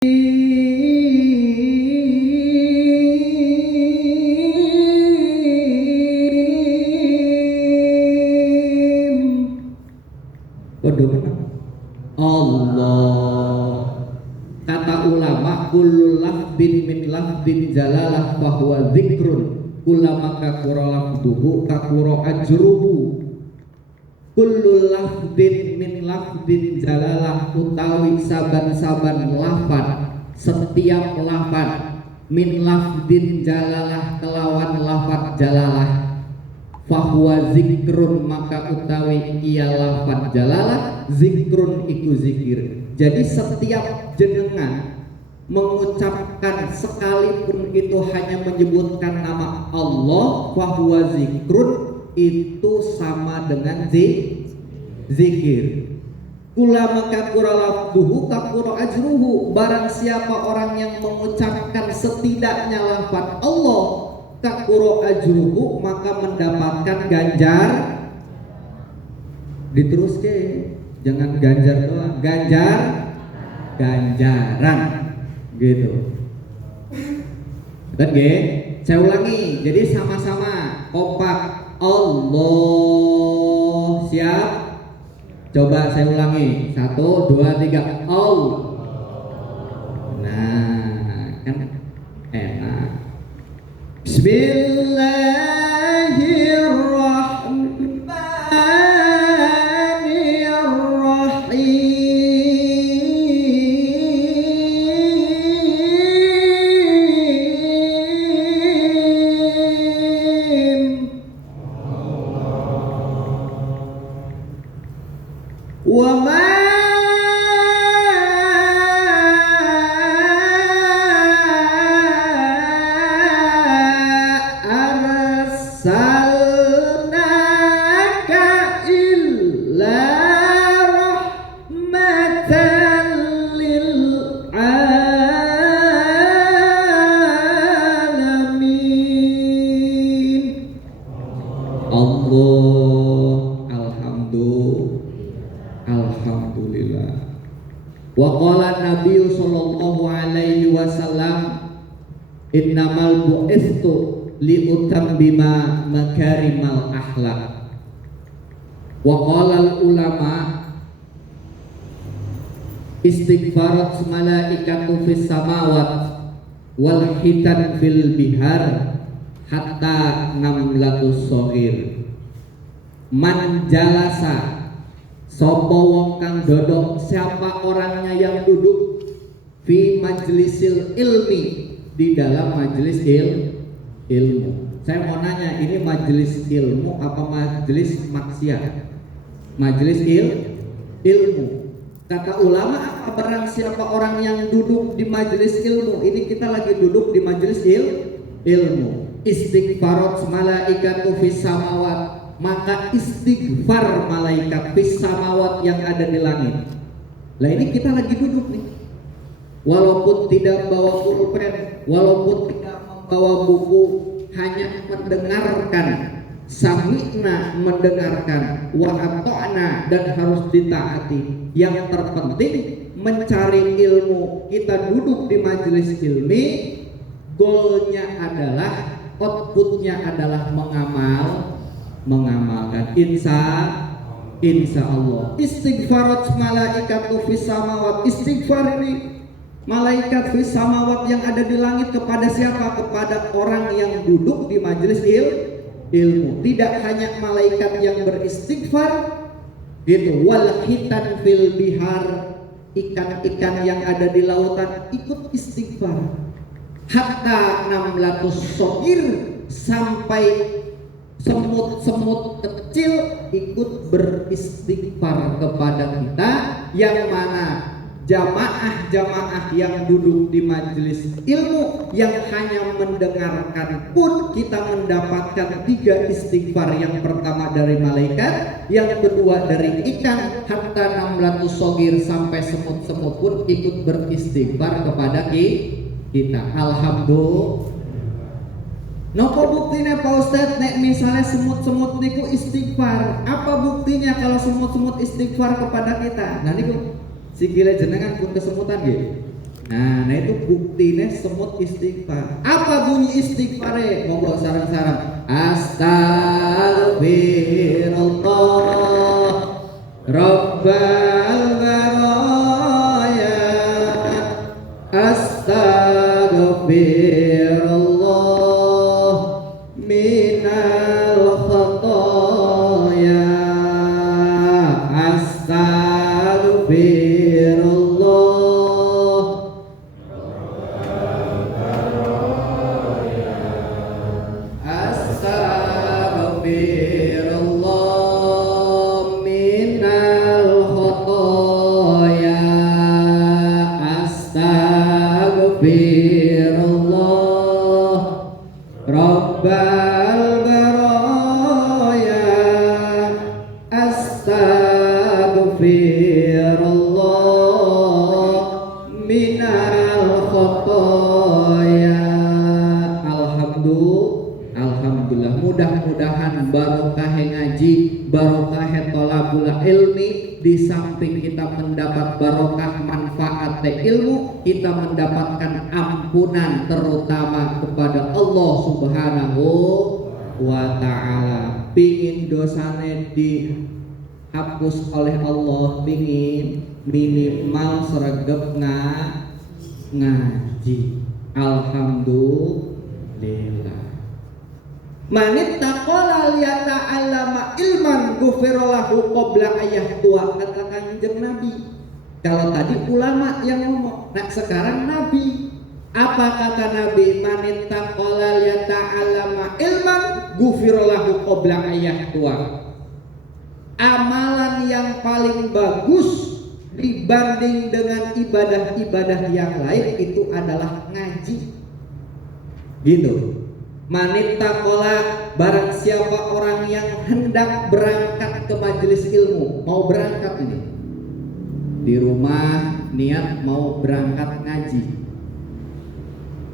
Waduh menang. Allah. Kata ulama, kullu lafdin min lafdin jalalah fahuwa dzikrun. Kullama kakura lafduhu kakura ajruhu. Kullu lafdin min lafdin jalalah utawi saban-saban lafad, setiap lafad min lafdin jalalah kelawan lafad jalalah fahuwa zikrun maka utawi iya lafad jalalah zikrun iku zikir. Jadi setiap jenengan mengucapkan sekalipun itu hanya menyebutkan nama Allah, fahuwa zikrun itu sama dengan zikir. Kula maka kuralafduhu kakuro ajruhu. Barang siapa orang yang mengucapkan setidaknya lafaz Allah kakuro ajruhu maka mendapatkan ganjar. Diterus ke, jangan ganjar doang, ganjaran gitu. Oke, saya ulangi. Jadi sama-sama kompak. Allah, siap? Coba saya ulangi. 1, 2, 3. Allah. Nah, kan enak. Bismillahirrahmanirrahim. Wa ma arsalnaka illa rahmatan lil alamin. Allah, alhamdulillah. Wa qala Nabi sallallahu alaihi wasallam innamal bu'istu li utammima makarimal akhlaq. Wa qala al ulama istighfarat malaikatu fis samawat wal hitan fil bihar hatta namlatus shaghir. Man jalasa sapa wong kang dodok, siapa orangnya yang duduk fi majlisil ilmi, di dalam majelis ilmu. Saya mau nanya, ini majelis ilmu apa majelis maksiat? Majelis ilmu. Kata ulama apa? Barang siapa orang yang duduk di majelis ilmu. Ini kita lagi duduk di majelis ilmu. Istighfarat malaikatu fis samawat, maka istighfar malaikat fis samawat yang ada di langit. Lah ini kita lagi duduk nih. Walaupun tidak bawa pulpen, walaupun tidak membawa buku, hanya mendengarkan, sami'na mendengarkan, wa ata'na dan harus ditaati. Yang terpenting mencari ilmu. Kita duduk di majelis ilmi, goalnya adalah, outputnya adalah mengamalkan. Insya Allah. Istighfarat malaikatu fis samawat. Istighfar ini malaikat fis samawat yang ada di langit kepada siapa? Kepada orang yang duduk di majelis ilmu. Tidak hanya malaikat yang beristighfar gitu. Wal hitan fil bihar, ikan-ikan yang ada di lautan ikut istighfar. Hatta 600 sogir, sampai semut-semut kecil ikut beristighfar kepada kita. Yang mana jamaah-jamaah yang duduk di majelis ilmu, yang hanya mendengarkan pun kita mendapatkan 3 istighfar. Yang pertama dari malaikat, yang kedua dari ikan, hatta 600 sogir, sampai semut-semut pun ikut beristighfar kepada kita. Alhamdulillah. Nopo buktinya Pak Ustadz, nek misalnya semut-semut niku istighfar, apa buktinya kalau semut-semut istighfar kepada kita? Nah niku sikile jenengan pun kesemutan nggih. Nah itu buktinya semut istighfar. Apa bunyi istighfar? Monggo sarang-sarang. Astaghfirullah Rabbal baraya. Astaghfirullah minal khataya. Astaghfirullah Astaghfirullah minal khataya. Astaghfirullah Rabbal baraya. Astaghfirullah minal khataya. Alhamdulillah, mudah-mudahan barokah ngaji, barokah tolabul ilmi, di samping kita mendapat barokah manfaat ilmu, kita mendapatkan ampunan terutama kepada Allah Subhanahu wa ta'ala. Pingin dosane dihapus oleh Allah, pingin minimal sregep ngaji. Alhamdulillah. Manit taqala liyata'allama ilman ghufiralahu qabla ayah tua, kata Kanjeng Nabi. Kalau tadi ulama yang ngomong, nah sekarang Nabi. Apa kata Nabi? Manit taqala liyata'allama ilman ghufiralahu qabla ayah tua. Amalan yang paling bagus dibanding dengan ibadah-ibadah yang lain itu adalah ngaji. Gitu. Manita kola, barang siapa orang yang hendak berangkat ke majelis ilmu, mau berangkat ini di rumah niat mau berangkat ngaji,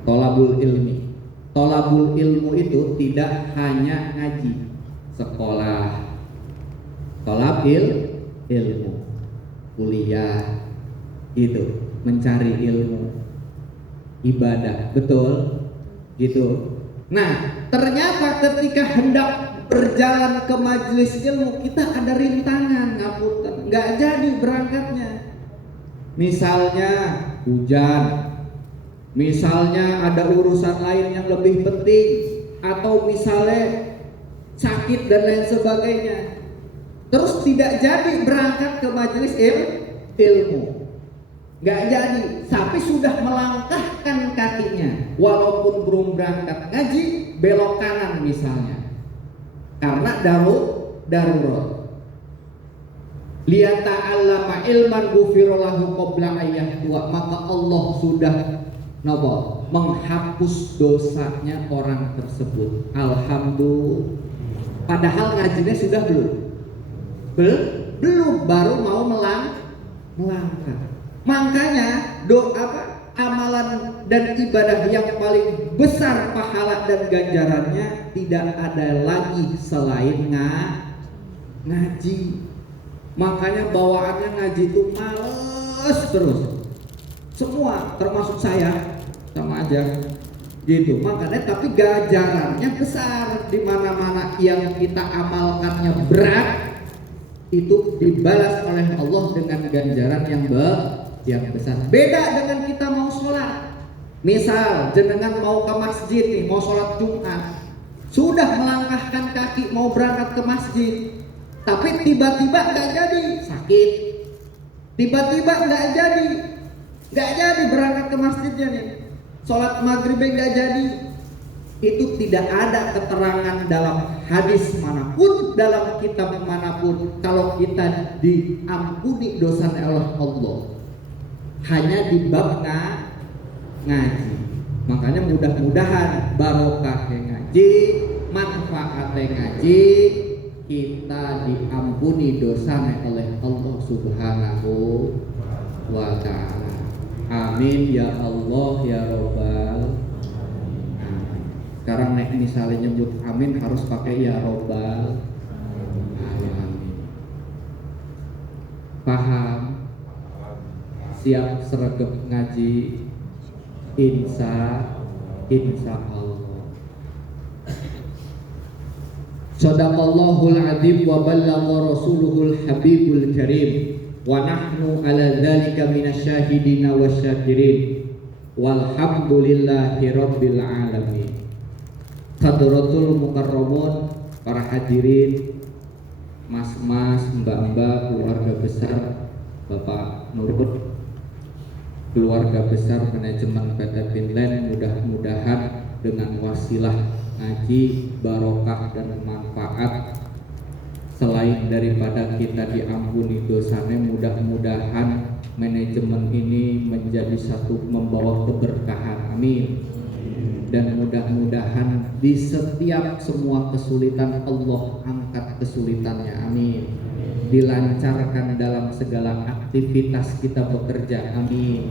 tolabul ilmi. Tolabul ilmu itu tidak hanya ngaji, sekolah, tolabil ilmu, kuliah, itu mencari ilmu, ibadah, betul, gitu. Nah, ternyata ketika hendak berjalan ke majelis ilmu, kita ada rintangan, ngapunten, nggak jadi berangkatnya. Misalnya hujan, misalnya ada urusan lain yang lebih penting, atau misalnya sakit dan lain sebagainya. Terus tidak jadi berangkat ke majelis ilmu. Nggak jadi, tapi sudah melangkahkan kakinya, walaupun belum berangkat ngaji, belok kanan misalnya, karena darurat. Liyata'allama ilman ghufiralahu qabla ayah tua, maka Allah sudah menghapus dosanya orang tersebut. Alhamdulillah. Padahal ngajinya sudah belum, baru mau melangkah. Makanya amalan dan ibadah yang paling besar pahala dan ganjarannya tidak ada lagi selain ngaji. Makanya bawaannya ngaji itu males terus. Semua termasuk saya sama aja gitu. Makanya tapi ganjarannya besar, di mana-mana yang kita amalkannya berat itu dibalas oleh Allah dengan ganjaran yang besar. Beda dengan kita mau sholat. Misal jenengan mau ke masjid nih, mau sholat Jumat, sudah melangkahkan kaki mau berangkat ke masjid, tapi tiba-tiba nggak jadi, sakit. Tiba-tiba nggak jadi berangkat ke masjidnya nih. Sholat maghrib nggak jadi. Itu tidak ada keterangan dalam hadis manapun, dalam kitab manapun, kalau kita diampuni dosa oleh Allah. Hanya di bab ngaji. Makanya mudah-mudahan barokah ngaji, manfaat ngaji, kita diampuni dosa oleh Allah Subhanahu wa ta'ala. Amin ya Allah ya Rabbal. Sekarang misalnya nyebut amin harus pakai ya Rabbal. Amin. Paham? siap sregep ngaji insya Allah. Shadaqallahul adzim wa ballagha rasuluhul habibul karim wa nahnu ala dzalika minasyahidina wasyakirin walhamdulillahi rabbil alamin. Hadratul mukarramun, para hadirin, mas-mas, mbak-mbak, keluarga besar Bapak Nurut, keluarga besar manajemen PT Finland, mudah-mudahan dengan wasilah ngaji, barokah dan manfaat, selain daripada kita diampuni dosanya, mudah-mudahan manajemen ini menjadi satu membawa keberkahan, amin. Dan mudah-mudahan di setiap semua kesulitan Allah angkat kesulitannya, amin. Dilancarkan dalam segala aktivitas kita bekerja, amin.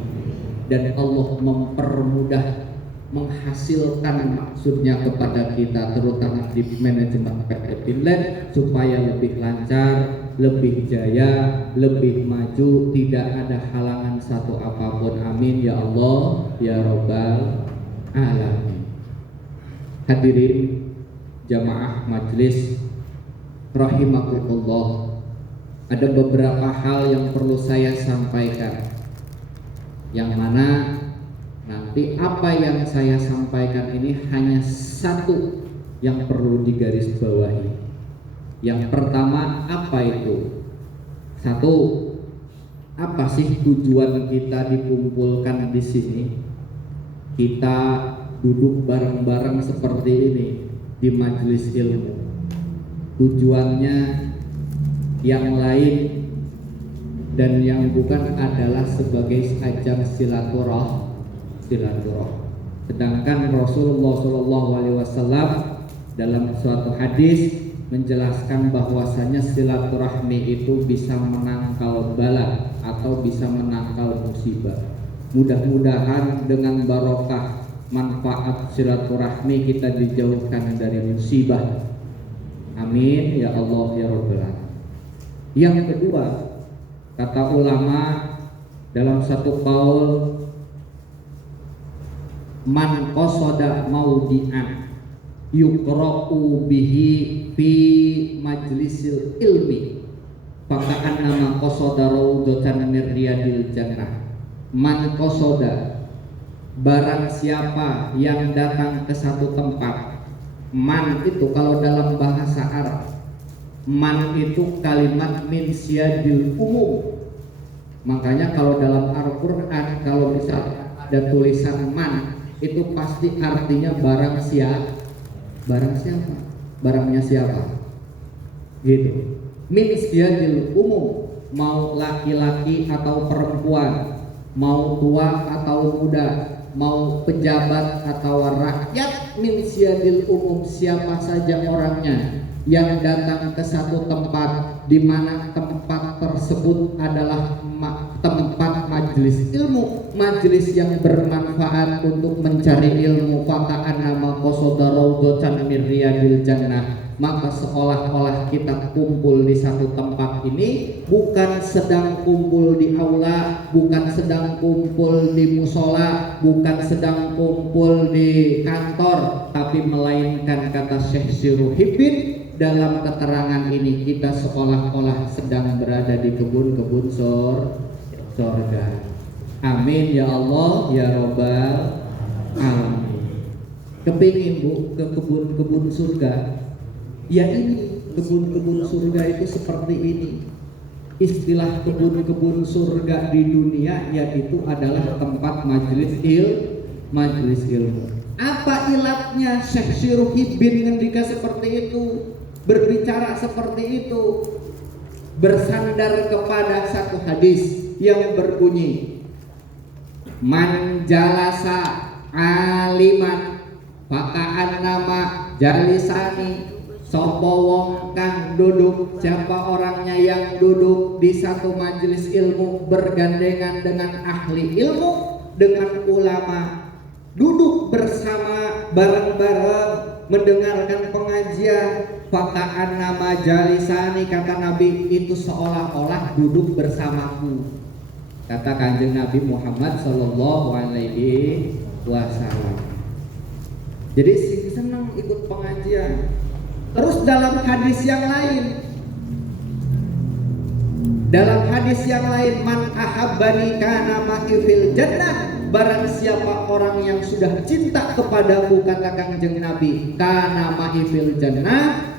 Dan Allah mempermudah, menghasilkan maksudnya kepada kita, terutama di manajemen PT Finland, supaya lebih lancar, lebih jaya, lebih maju, tidak ada halangan satu apapun, amin ya Allah ya Rabbal alamin. Hadirin jamaah majelis rahimakumullah, ada beberapa hal yang perlu saya sampaikan, yang mana nanti apa yang saya sampaikan ini hanya satu yang perlu digarisbawahi. Yang pertama, apa itu? Satu, apa sih tujuan kita dikumpulkan di sini? Kita duduk bareng-bareng seperti ini di majelis ilmu. Tujuannya yang lain dan yang bukan adalah sebagai ajang silaturahmi. Sedangkan Rasulullah SAW dalam suatu hadis menjelaskan bahwasanya silaturahmi itu bisa menangkal bala atau bisa menangkal musibah. Mudah-mudahan dengan barokah manfaat silaturahmi kita dijauhkan dari musibah, amin ya Allah ya Rabbal alamin. Yang kedua, kata ulama dalam satu qaul, man qasada maudi'an yuqra'u bihi fi majlisil ilmi faka'annama qasada raudatan min riyadil jannah. Man qasada, barang siapa yang datang ke satu tempat. Man itu kalau dalam bahasa Arab, man itu kalimat min siyadil umum. Makanya kalau dalam Al-Quran, kalau misalnya ada tulisan man, itu pasti artinya barang siapa, barangnya siapa, gitu. Min siyadil umum, mau laki-laki atau perempuan, mau tua atau muda, mau pejabat atau rakyat, min siyadil umum, siapa saja orangnya yang datang ke satu tempat di mana tempat tersebut adalah tempat majelis ilmu, majelis yang bermanfaat untuk mencari ilmu, faka'an nama qasada raudatan min riyadil jannah, maka seolah-olah kita kumpul di satu tempat ini bukan sedang kumpul di aula, bukan sedang kumpul di musola, bukan sedang kumpul di kantor, tapi melainkan kata Syekh Siruhibbin dalam keterangan ini kita seolah-olah sedang berada di kebun-kebun surga. Amin ya Allah ya Rabbal alamin. Kepingin Bu ke kebun-kebun surga? Ya ini kebun-kebun surga itu seperti ini. Istilah kebun-kebun surga di dunia yaitu adalah tempat majelis ilmu. Apa ilatnya Syekh Siruhibbin ngendika seperti itu, berbicara seperti itu? Bersandar kepada satu hadis yang berbunyi, man jalasa aliman faka'an nama jalisani, sopo wong kang duduk, siapa orangnya yang duduk di satu majelis ilmu bergandengan dengan ahli ilmu, dengan ulama, duduk bersama bareng-bareng mendengarkan pengajian, faka'an nama jalisani, kata Nabi, itu seolah-olah duduk bersamaku. kata Kanjeng Nabi Muhammad Sallallahu Alaihi Wasallam. Jadi senang ikut pengajian. Terus dalam hadis yang lain, man ahabbani kana ma'i fil jannah. Barang siapa orang yang sudah cinta kepadaku, kata Kanjeng Nabi, kana ma'i fil jannah,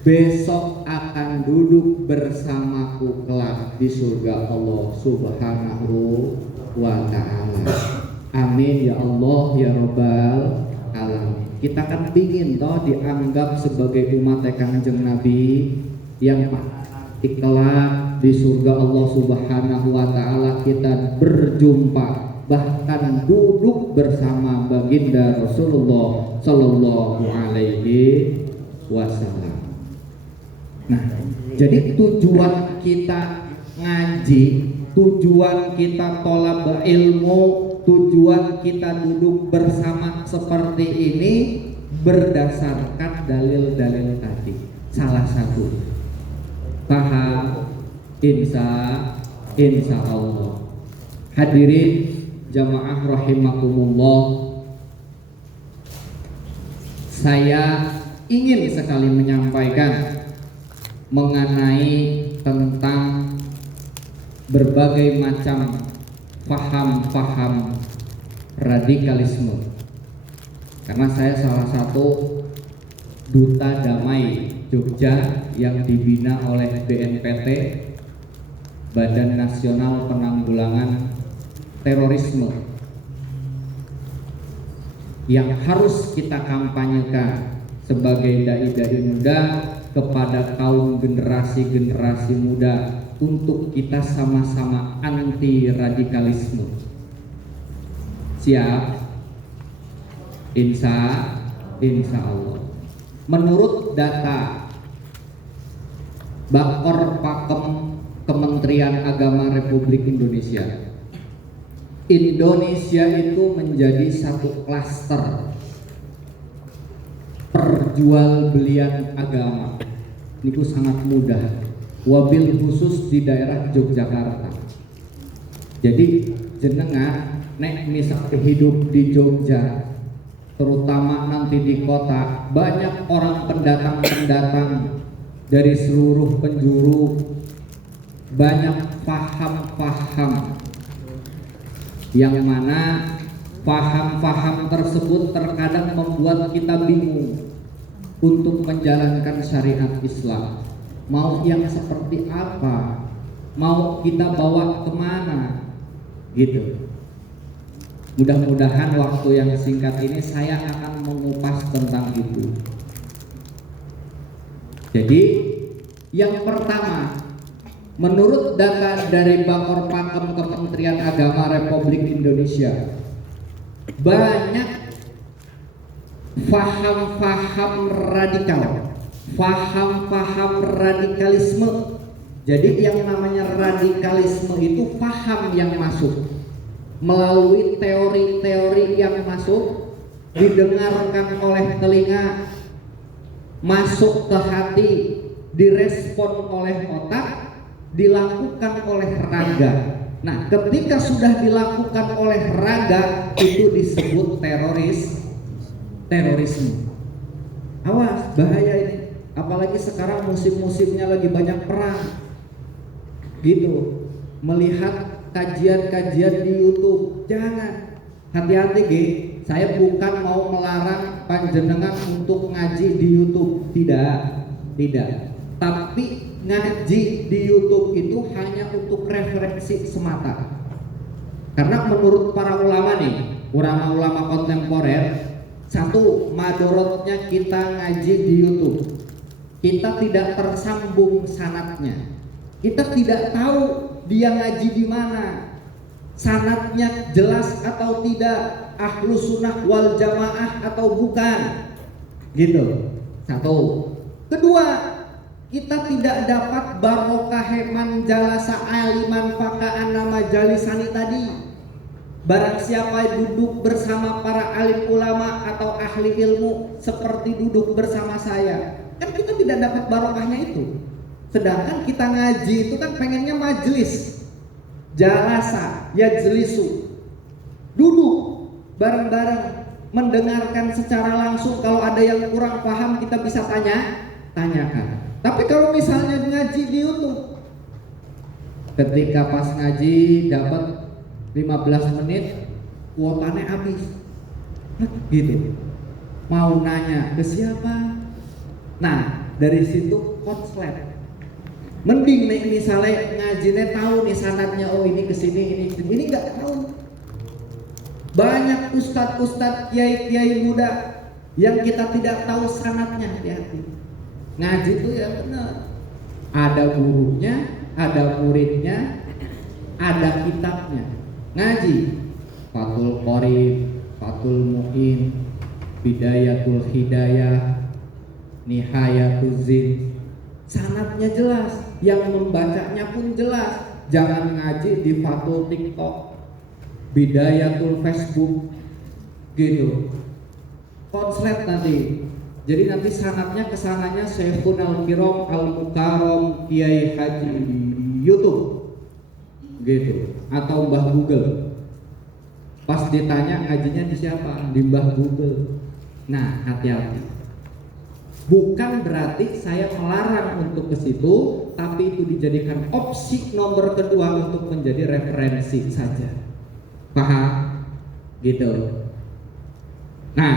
besok akan duduk bersamaku kelak di surga Allah Subhanahu wa ta'ala. Amin ya Allah ya Rabbal alamin. Kita kan pingin toh dianggap sebagai umat Kanjeng Nabi yang kelak di surga Allah Subhanahu wa ta'ala kita berjumpa, bahkan duduk bersama baginda Rasulullah Sallallahu Alaihi Wasallam. Nah, jadi tujuan kita ngaji, tujuan kita tolab ilmu, tujuan kita duduk bersama seperti ini berdasarkan dalil-dalil tadi. Salah satu, paham? Insya Allah. Hadirin jamaah rahimakumullah, saya ingin sekali menyampaikan mengenai tentang berbagai macam paham-paham radikalisme, karena saya salah satu duta damai Jogja yang dibina oleh BNPT, Badan Nasional Penanggulangan Terorisme, yang harus kita kampanyekan sebagai dai-dai muda kepada kaum generasi muda untuk kita sama-sama anti radikalisme. Siap? Insya Allah. Menurut data Bakor Pakem Kementerian Agama Republik Indonesia itu menjadi satu klaster perjualbelian agama. Ini sangat mudah, wabil khusus di daerah Yogyakarta. Jadi jenengan nek misal hidup di Jogja, terutama nanti di kota, banyak orang pendatang dari seluruh penjuru, banyak paham-paham yang mana paham-paham tersebut terkadang membuat kita bingung untuk menjalankan syariat Islam. Mau yang seperti apa? Mau kita bawa kemana? Gitu. Mudah-mudahan waktu yang singkat ini saya akan mengupas tentang itu. Jadi yang pertama, menurut data dari Bakor Pakem Kementerian Agama Republik Indonesia, banyak faham-faham radikal, faham-faham radikalisme. Jadi yang namanya radikalisme itu faham yang masuk melalui teori-teori yang masuk, didengarkan oleh telinga, masuk ke hati, direspon oleh otak, dilakukan oleh raga. Nah, ketika sudah dilakukan oleh raga, itu disebut terorisme. Awas, bahaya ini. Apalagi sekarang musim-musimnya lagi banyak perang. Gitu. Melihat kajian-kajian di YouTube, jangan. Hati-hati, Ge. Saya bukan mau melarang panjenengan untuk ngaji di YouTube, tidak. Tapi ngaji di YouTube itu hanya untuk referensi semata. Karena menurut para ulama nih, ulama-ulama kontemporer, satu madorotnya kita ngaji di YouTube, kita tidak tersambung sanadnya. Kita tidak tahu dia ngaji di mana, sanadnya jelas atau tidak, ahlu sunnah wal jamaah atau bukan, gitu. Satu. Kedua, kita tidak dapat barokah man jalasa aliman fakaan nama jalisani tadi. Barang siapa duduk bersama para alim ulama atau ahli ilmu seperti duduk bersama saya, kan kita tidak dapat barokahnya itu. Sedangkan kita ngaji itu kan pengennya majelis, jalasa yajlisu, duduk bareng-bareng mendengarkan secara langsung. Kalau ada yang kurang paham kita bisa tanyakan. Tapi kalau misalnya ngaji di YouTube, ketika pas ngaji dapat 15 menit kuotanya habis, gitu. Mau nanya ke siapa? Nah, dari situ konslet. Mending nih misalnya ngajinya tahu nih sanadnya, oh ini kesini, ini nggak tahu. Banyak ustadz, kiai muda yang kita tidak tahu sanadnya, hati-hati. Ngaji itu ya benar. Ada gurunya, ada muridnya, ada kitabnya. Ngaji, Fathul Qorib, Fathul Mu'in, Bidayatul Hidayah, Nihayatul Zin. Sanadnya jelas, yang membacanya pun jelas. Jangan ngaji di Fathul TikTok, Bidayatul Facebook, gitu. Konslet nanti. Jadi nanti sanadnya kesananya Syekhun Al-Kiram Al-Mukarram Kiai Haji di YouTube, gitu. Atau Mbah Google. Pas ditanya ngajinya di siapa? Di Mbah Google. Nah, hati-hati. Bukan berarti saya melarang untuk ke situ, tapi itu dijadikan opsi nomor kedua untuk menjadi referensi saja. Paham? Gitu. Nah,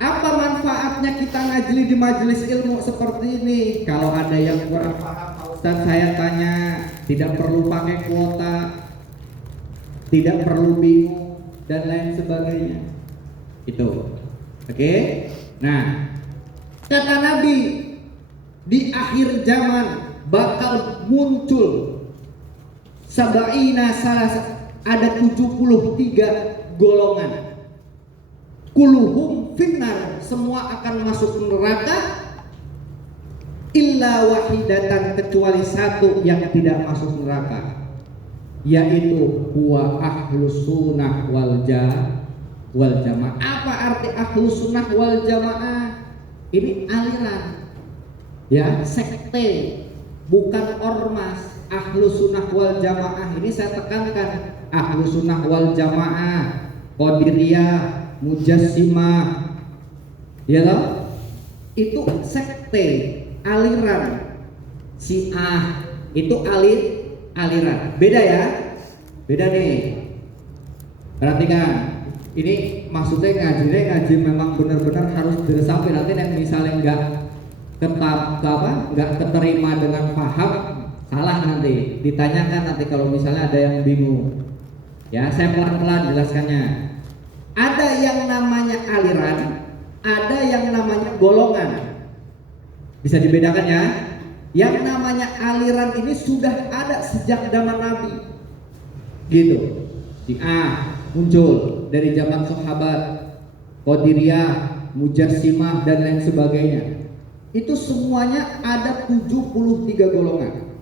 apa manfaatnya kita ngaji di majelis ilmu seperti ini? Kalau ada yang kurang paham, Pak Ustaz, saya tanya, tidak perlu pakai kuota, tidak perlu bingung dan lain sebagainya. Itu. Oke? Nah, kata Nabi, di akhir zaman bakal muncul sabaina salah, ada 73 golongan. Kuluhum finnar, semua akan masuk neraka illa wahidatan, kecuali satu yang tidak masuk neraka, yaitu huwa ahlus sunnah wal jamaah. Apa arti ahlus sunnah wal jamaah? Ini aliran, ya, sekte, bukan ormas. Ahlus sunnah wal jamaah ini saya tekankan, ahlus sunnah wal jamaah, Qadiriyah, Mujassimah, ya loh, itu sekte, aliran. Syiah itu aliran. Beda ya, beda nih. Perhatikan, ini maksudnya ngaji memang benar-benar harus diresapi. Nanti yang misalnya nggak keterima dengan paham, salah nanti ditanyakan nanti kalau misalnya ada yang bingung. Ya, saya pelan-pelan jelaskannya. Ada yang namanya aliran, ada yang namanya golongan. Bisa dibedakan ya. Yang namanya aliran ini sudah ada sejak zaman Nabi, gitu. Syiah muncul dari zaman sahabat, Qadiriyah, Mujassimah dan lain sebagainya. Itu semuanya ada 73 golongan.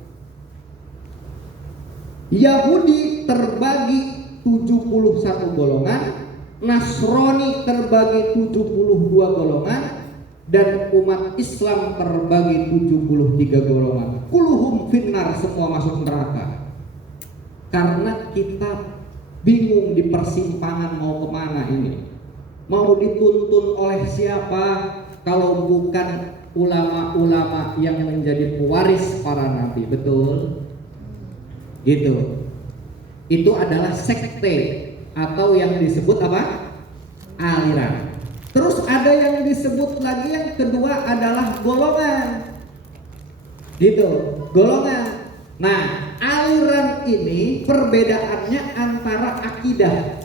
Yahudi terbagi 71 golongan, Nasrani terbagi 72 golongan, dan umat Islam terbagi 73 golongan. Kuluhum finnar, semua masuk neraka. Karena kita bingung di persimpangan mau kemana ini. Mau dituntun oleh siapa kalau bukan ulama-ulama yang menjadi pewaris para nabi, betul? Gitu. Itu adalah sekte atau yang disebut apa? Aliran. Terus ada yang disebut lagi, yang kedua adalah golongan. Gitu, golongan. Nah, aliran ini perbedaannya antara akidah,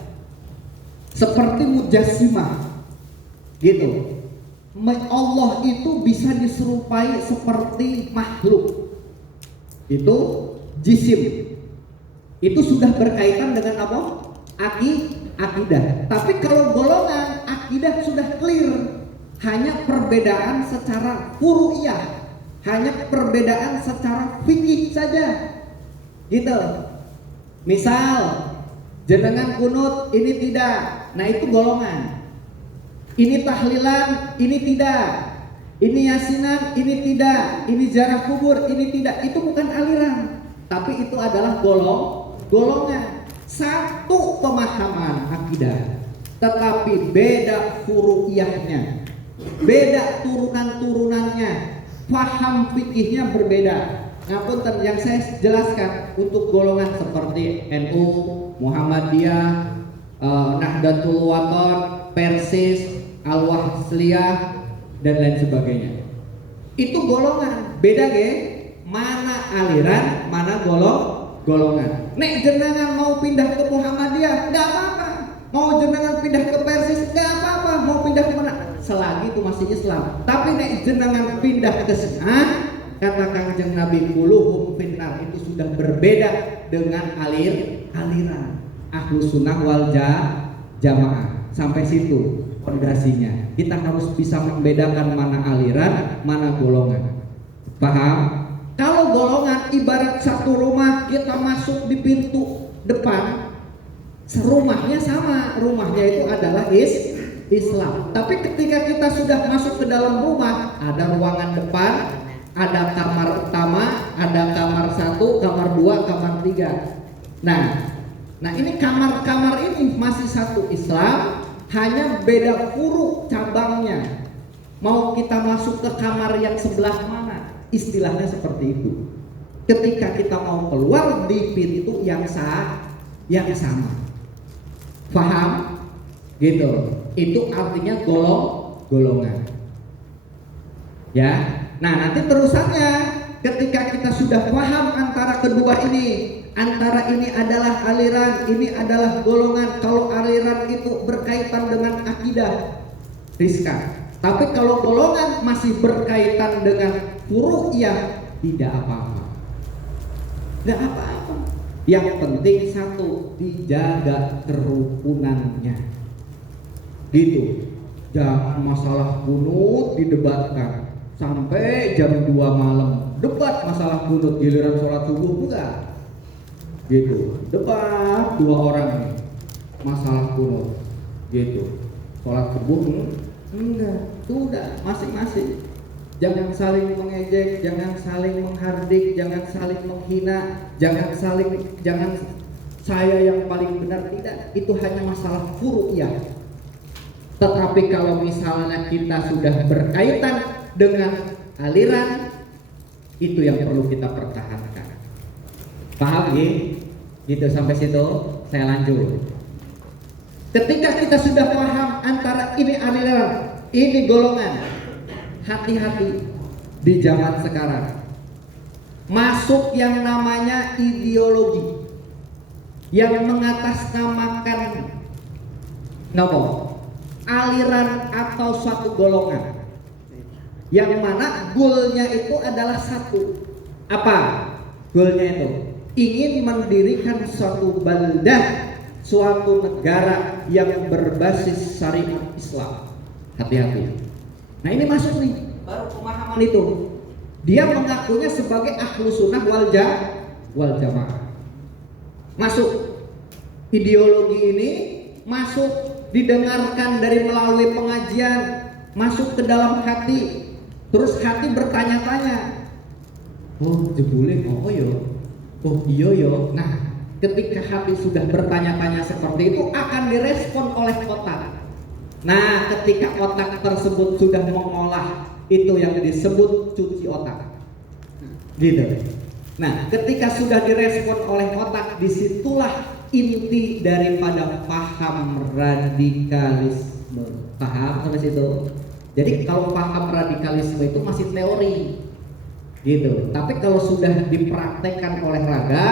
seperti Mujassimah, gitu. Allah itu bisa diserupai seperti makhluk, itu jisim. Itu sudah berkaitan dengan apa? Akidah. Tapi kalau golongan, akidah sudah clear, hanya perbedaan secara furu'iyah, hanya perbedaan secara fikih saja, gitu. Misal jenengan kunut, ini tidak, nah itu golongan. Ini tahlilan, ini tidak. Ini yasinan, ini tidak. Ini ziarah kubur, ini tidak. Itu bukan aliran, tapi itu adalah golongan, satu pemahaman akidah, tetapi beda furu'iyahnya, beda turunan-turunannya, paham fikihnya berbeda. Ngapunten, yang saya jelaskan untuk golongan seperti NU, Muhammadiyah, Nahdlatul Wathon, Persis, Al-Wasliyah, dan lain sebagainya. Itu golongan, beda ge, mana aliran, mana golongan. Nek jenengan mau pindah ke Muhammadiyah, nggak apa-apa. Mau jenengan pindah ke Persis, nggak apa-apa. Mau pindah ke mana, selagi itu masih Islam. Tapi nek jenengan pindah ke sana, kata Kangjeng Nabi, kuluhum finnar, itu sudah berbeda dengan aliran Ahlus Sunnah wal Jamaah. Sampai situ fondasinya. Kita harus bisa membedakan mana aliran, mana golongan. Paham? Kalau golongan ibarat satu rumah, kita masuk di pintu depan, rumahnya sama, rumahnya itu adalah Islam. Tapi ketika kita sudah masuk ke dalam rumah, ada ruangan depan, ada kamar utama, ada kamar 1, kamar 2, kamar 3. Nah ini kamar-kamar ini masih satu Islam, hanya beda furu cabangnya. Mau kita masuk ke kamar yang sebelah mana, istilahnya seperti itu. Ketika kita mau keluar di pintu yang sama. Paham? Gitu. Itu artinya golongan. Ya. Nah, nanti terusannya ketika kita sudah paham antara kedua ini, antara ini adalah aliran, ini adalah golongan. Kalau aliran itu berkaitan dengan akidah, riskan. Tapi kalau golongan masih berkaitan dengan furu'iyah, tidak apa-apa. Nggak apa-apa. Yang penting satu, dijaga kerukunannya. Gitu. Jangan masalah kunut didebatkan sampai jam 2 malam. Debat masalah kunut giliran sholat subuh, enggak. Gitu. Debat 2 orang ini masalah kunut. Gitu. Sholat subuh enggak. Sudah masing-masing. Jangan saling mengejek, jangan saling menghardik, jangan saling menghina, jangan saya yang paling benar, tidak. Itu hanya masalah furu'iyah. Tetapi kalau misalnya kita sudah berkaitan dengan aliran, itu yang perlu kita pertahankan. Paham ya? Gitu, sampai situ saya lanjut. Ketika kita sudah paham antara ini aliran, ini golongan, hati-hati di zaman sekarang. Masuk yang namanya ideologi yang mengatasnamakan aliran atau suatu golongan, yang mana goalnya itu adalah satu. Apa goalnya itu? Ingin mendirikan suatu baldah, suatu negara yang berbasis syariat Islam. Hati-hati. Nah ini masuk nih, baru pemahaman itu. Dia mengakunya sebagai Ahlus Sunnah wal Jamaah. Masuk ideologi ini, masuk didengarkan dari melalui pengajian, masuk ke dalam hati, terus hati bertanya-tanya, oh jebule oh iya yo. Nah ketika hati sudah bertanya-tanya seperti itu, akan direspon oleh otak. Nah ketika otak tersebut sudah mengolah, itu yang disebut cuci otak. Gitu. Nah ketika sudah direspon oleh otak, disitulah inti daripada paham radikalisme. Paham sampai situ? Jadi kalau paham radikalisme itu masih teori, gitu. Tapi kalau sudah dipraktekkan oleh raga,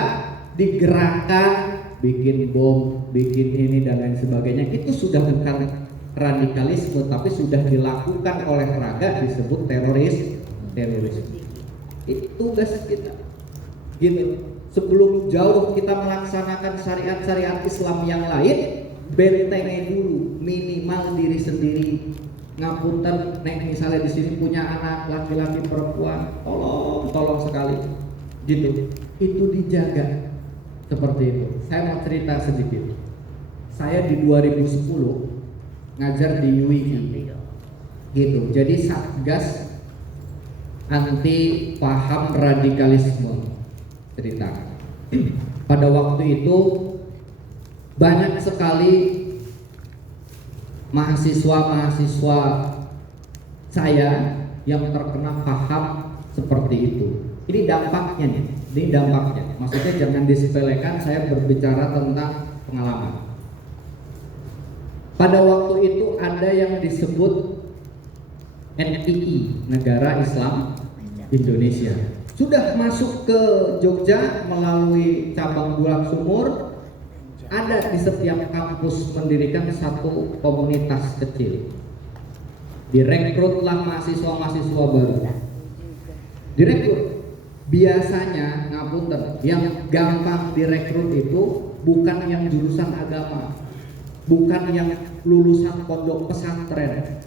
digerakkan, bikin bom, bikin ini dan lain sebagainya, itu sudah bukan radikalisme, tapi sudah dilakukan oleh raga, disebut terorisme. Itu tugas kita, gitu. Sebelum jauh kita melaksanakan syariat-syariat Islam yang lain, bentengi dulu minimal diri sendiri. Ngapunten, nek misalnya di sini punya anak laki-laki perempuan, tolong sekali, gitu. Itu dijaga seperti itu. Saya mau cerita sedikit. Saya di 2010 ngajar di UII, gitu. Jadi Satgas Anti Paham Radikalisme cerita. pada waktu itu banyak sekali mahasiswa-mahasiswa saya yang terkena paham seperti itu. Ini dampaknya nih, ini dampaknya. Maksudnya jangan disepelekan, saya berbicara tentang pengalaman. Pada waktu itu ada yang disebut NII, Negara Islam Indonesia. Sudah masuk ke Jogja melalui cabang Bulak Sumur, ada di setiap kampus mendirikan satu komunitas kecil. Direkrutlah mahasiswa-mahasiswa baru. Direkrut. Biasanya ngapunten, yang gampang direkrut itu bukan yang jurusan agama, bukan yang lulusan pondok pesantren.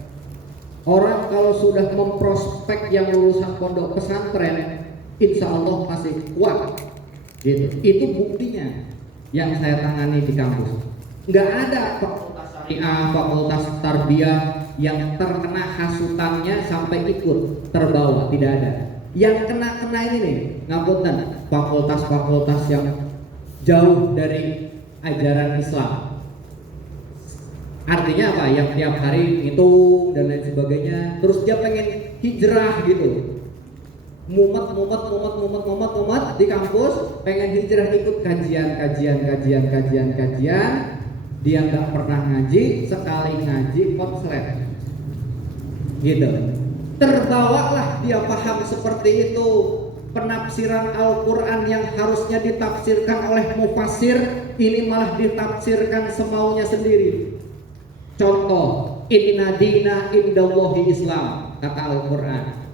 Orang kalau sudah memprospek yang lulusan pondok pesantren, insya Allah masih kuat. Gitu. Itu buktinya yang saya tangani di kampus. Nggak ada fakultas syariah, fakultas tarbiyah yang terkena hasutannya sampai ikut terbawa, tidak ada. Yang kena ini nih, ngapunten, fakultas-fakultas yang jauh dari ajaran Islam. Artinya apa? Yang tiap hari ngitung dan lain sebagainya, terus dia pengen hijrah gitu. Mumet di kampus, pengen hijrah ikut kajian. Dia nggak pernah ngaji, sekali ngaji konslet. Gitu. Terbawalah dia paham seperti itu. Penafsiran Al-Quran yang harusnya ditafsirkan oleh mufassir, ini malah ditafsirkan semaunya sendiri. Contoh, inna dina indallahi Islam, kata Al-Quran.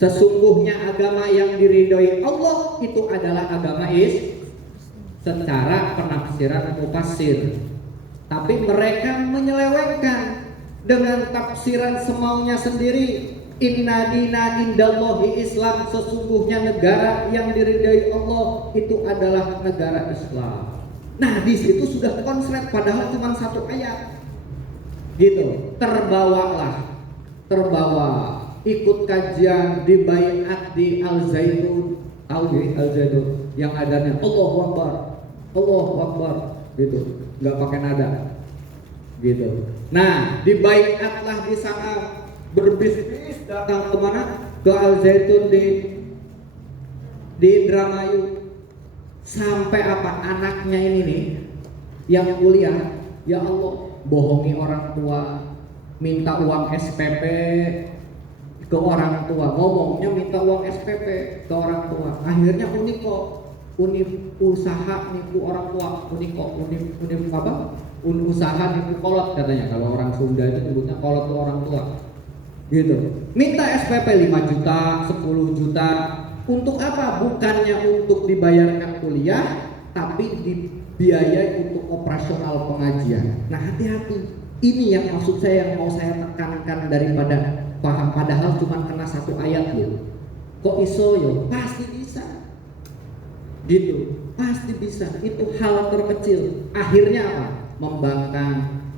Sesungguhnya agama yang diridhoi Allah itu adalah agama secara penafsiran mufassir. Tapi mereka menyelewengkan dengan tafsiran semaunya sendiri. Inna dina indallahi Islam, sesungguhnya negara yang diridhoi Allah itu adalah negara Islam. Nah, di situ sudah konslet padahal cuma satu ayat. Gitu. Terbawa ikut kajian di Baiat di Al-Zaitun. Tahu ya Al-Zaitun yang adanya Allahu Akbar gitu. Enggak pakai nada. Gitu. Nah, di Baiat lah di sana, berbisnis datang kemana? Ke Al-Zaitun di Indramayu. Sampai apa, anaknya ini nih yang kuliah, ya Allah, bohongi orang tua, minta uang SPP ke orang tua, ngomongnya minta uang SPP ke orang tua. Akhirnya usaha nipu orang tua, usaha nipu kolot katanya. Kalau orang Sunda itu sebutnya kolot ke orang tua. Gitu. Minta SPP 5 juta, 10 juta. Untuk apa? Bukannya untuk dibayarkan kuliah, tapi dibiayai untuk operasional pengajian. Nah, hati-hati. Ini yang maksud saya, yang mau saya tekankan daripada paham, padahal cuma kena satu ayat loh. Kok iso yo? Pasti bisa. Gitu. Pasti bisa. Itu hal terkecil. Akhirnya apa? Membangkang,